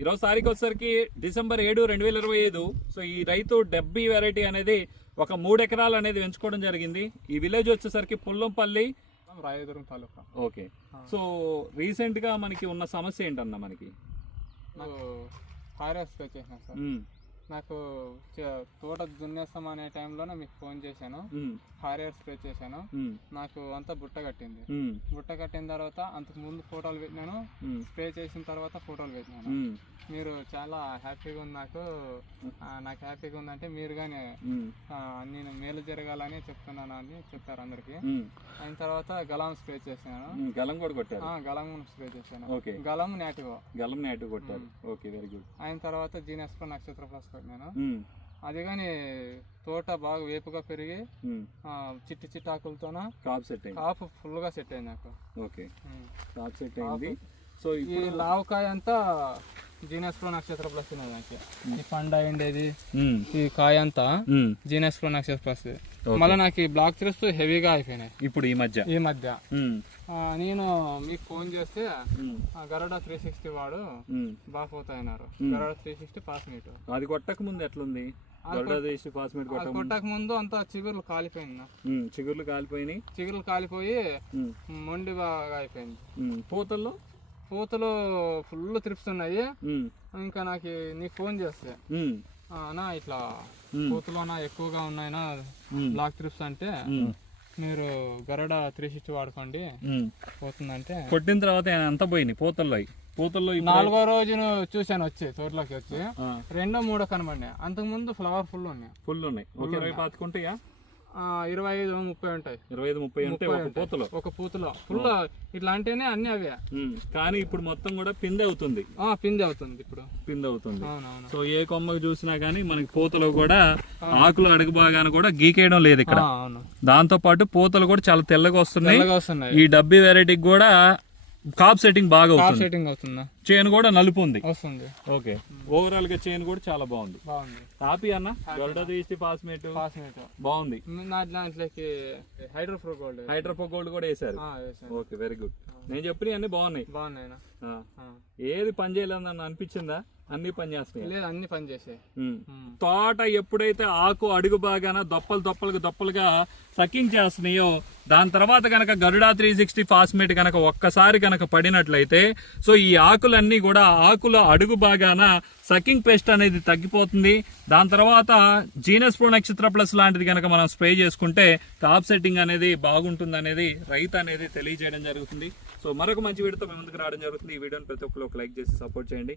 ఈరోజు తారీఖు వచ్చేసరికి డిసెంబర్ ఏడు రెండు వేల ఇరవై ఐదు. సో ఈ రైతు డెబ్బీ వెరైటీ అనేది ఒక మూడు ఎకరాలు అనేది ఎంచుకోవడం జరిగింది. ఈ విలేజ్ వచ్చేసరికి పుల్లంపల్లి రాయదుర్గం తాలూకా. ఓకే. సో రీసెంట్గా మనకి ఉన్న సమస్య ఏంటన్న మనకి? చేసిన సార్. నాకు తోట దున్నేస్తాం అనే టైంలోనే మీకు ఫోన్ చేశాను. హారియర్ స్ప్రే చేశాను. నాకు అంతా బుట్ట కట్టింది. బుట్ట కట్టిన తర్వాత అంతకు ముందు ఫోటోలు పెట్టినాను. స్ప్రే చేసిన తర్వాత ఫోటోలు పెట్టినాను. మీరు చాలా హ్యాపీగా ఉంది నాకు. నాకు హ్యాపీగా ఉందంటే మీరు కానీ నేను మేలు జరగాలని చెప్తున్నాను అని చెప్పారు అందరికి. అయిన తర్వాత గలాం స్ప్రే చేశాను. గలం కూడా కొట్టారు. ఆ, గలం స్ప్రే చేశాను. ఓకే. గలం నాటివో. గలం నేటు కొట్టారు. Okay very good. అయిన తర్వాత జీనస్ నక్షత్ర ప్లస్ కొట్టినాను ఉమ్, అది కానీ తోట బాగా వేపుగా పెరిగి చిట్టి చిట్టి ఆకులతోన కాప్ సెట్ అయింది. కాపు ఫుల్గా సెట్ అయింది నాకు. ఓకే. కాప్ సెట్ అయింది. సో ఈ లావకాయ అంతా జీనస్ ప్రో నక్షత్ర ప్లస్ ఉన్నది నాకు. ఈ పండ అయిండేది ఉమ్, ఈ కాయ అంతా జీనస్ నక్షత్ర ప్లస్. మళ్ళీ నాకు ఈ బ్లాక్ త్రిప్స్ హెవీగా అయిపోయినాయి. ఇప్పుడు ఈ మధ్య? ఈ మధ్య. ఆ, నేను మీకు ఫోన్ చేస్తే గరుడ త్రీ సిక్స్టీ వాడు ఉమ్. బాగా పోతాయినారు Hmm. Garuda three sixty pass మీట్ అది కొట్టక ముందు ఎట్లుంది? కొట్టక ముందు? అంతా చిగుర్లు కాలిపోయింది చిగుర్లు కాలిపోయినాయి? చిగుర్లు కాలిపోయి మొండి బాగా అయిపోయింది. పూతల్లో? పూతలు ఫుల్ ఉమ్, ఇంకా నాకు నీకు ఫోన్ చేస్తే. ఉమ్, "ఆ, అన్నా ఇట్లా పూతలోన ఎక్కువగా ఉన్నాయినా బ్లాక్ త్రిప్స్ అంటే మీరు గరుడ త్రీ సిక్స్టీ వాడుకోండి. పోతుందంటే. కొట్టిన తర్వాత అంతా పోయినాయి పూతల్లో. పూతల్లో నాలుగో రోజును చూశాను వచ్చి తోటలోకి వచ్చి. రెండో మూడో కనబడినాయి. అంతకు ముందు ఫ్లవర్ ఫుల్ ఉన్నాయి. ఫుల్ ఉన్నాయి. పాతుకుంటాయా? ఇరవై ఐదు ముప్పై ఉంటాయి. ఇరవై ఐదు ముప్పై ఉంటే ఒక పూతలో. ఒక పూతలో. ఫుల్ ఇట్లా అంటేనే అన్ని అవే. కానీ ఇప్పుడు మొత్తం కూడా పిందె అవుతుంది. ఆ, పిండి అవుతుంది ఇప్పుడు. పిందె అవుతుంది. సో ఏ కొమ్మకు చూసినా గానీ మనకి పూతలో కూడా ఆకులు అడుగు భాగాన కూడా గీకేయడం లేదు ఇక్కడ. దాంతో పాటు పూతలు కూడా చాలా తెల్లగా వస్తున్నాయి. తెల్లగా వస్తున్నాయి. ఈ డబ్బీ వెరైటీకి కూడా కాప్ సెట్టింగ్ బాగా అవుతుంది. సెట్టింగ్ అవుతుందా? చైన్ కూడా నలుపు ఉంది వస్తుంది. ఓకే. ఓవరాల్గా చైన్ కూడా చాలా బాగుంది. బాగుంది. కాపీ అన్న? గరుడ తీసి ఫాస్మేట్ పాస్మేట్. బాగుంది. నా దాంట్లోకి హైడ్రోఫ్రో గోల్డ్. హైడ్రోపో గోల్డ్ కూడా వేసారు ఓకే వెరీ గుడ్ నేను చెప్పిన అన్ని బాగున్నాయి. బాగున్నాయి. ఏది పని చేయలేదని అనిపించిందా? అన్ని పని చేస్తున్నాయి లేదు అన్ని పని చేసాయి. తోట ఎప్పుడైతే ఆకు అడుగు బాగాన దొప్పలు దొప్పలుగా దొప్పలుగా సకింగ్ చేస్తున్నాయో దాని తర్వాత కనుక గరుడా త్రీ సిక్స్టీ ఫాస్మేట్ కనుక ఒక్కసారి కనుక పడినట్లయితే సో ఈ ఆకులన్నీ కూడా ఆకుల అడుగు బాగాన సకింగ్ పెస్ట్ అనేది తగ్గిపోతుంది. దాని తర్వాత జీనస్ ప్రో నక్షత్ర ప్లస్ లాంటిది కనుక మనం స్ప్రే చేసుకుంటే టాప్ సెట్టింగ్ అనేది బాగుంటుంది అనేది రైతు అనేది తెలియజేయడం జరుగుతుంది. సో మరొక మంచి వీడియోతో మేము ముందుకు రావడం జరుగుతుంది. ఈ వీడియోని ప్రతి ఒక్కరు ఒక లైక్ చేసి సపోర్ట్ చేయండి.